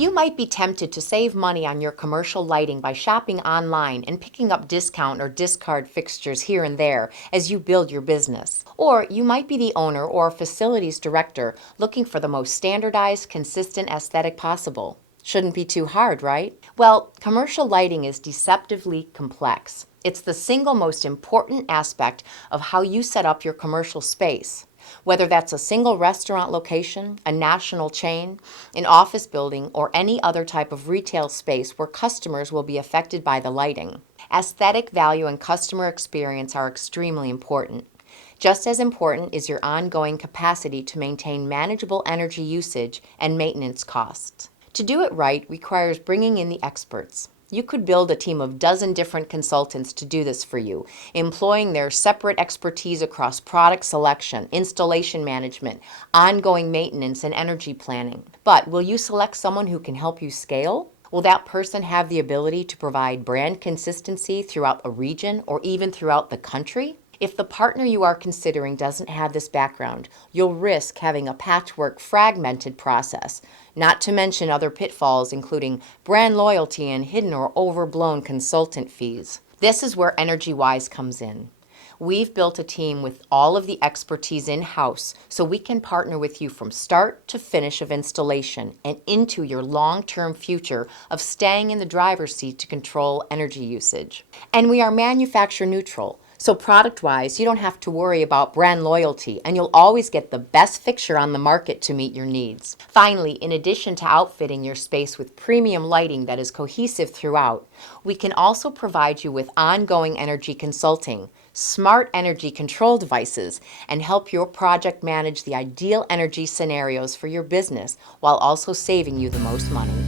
You might be tempted to save money on your commercial lighting by shopping online and picking up discount or discard fixtures here and there as you build your business. Or you might be the owner or facilities director looking for the most standardized, consistent aesthetic possible. Shouldn't be too hard, right? Well, commercial lighting is deceptively complex. It's the single most important aspect of how you set up your commercial space. Whether that's a single restaurant location, a national chain, an office building, or any other type of retail space where customers will be affected by the lighting. Aesthetic value and customer experience are extremely important. Just as important is your ongoing capacity to maintain manageable energy usage and maintenance costs. To do it right requires bringing in the experts. You could build a team of dozen different consultants to do this for you, employing their separate expertise across product selection, installation management, ongoing maintenance, and energy planning. But will you select someone who can help you scale? Will that person have the ability to provide brand consistency throughout a region or even throughout the country? If the partner you are considering doesn't have this background, you'll risk having a patchwork, fragmented process, not to mention other pitfalls including brand loyalty and hidden or overblown consultant fees. This is where EnergyWise comes in. We've built a team with all of the expertise in-house so we can partner with you from start to finish of installation and into your long-term future of staying in the driver's seat to control energy usage. And we are manufacturer neutral. So product-wise, you don't have to worry about brand loyalty, and you'll always get the best fixture on the market to meet your needs. Finally, in addition to outfitting your space with premium lighting that is cohesive throughout, we can also provide you with ongoing energy consulting, smart energy control devices, and help your project manage the ideal energy scenarios for your business while also saving you the most money.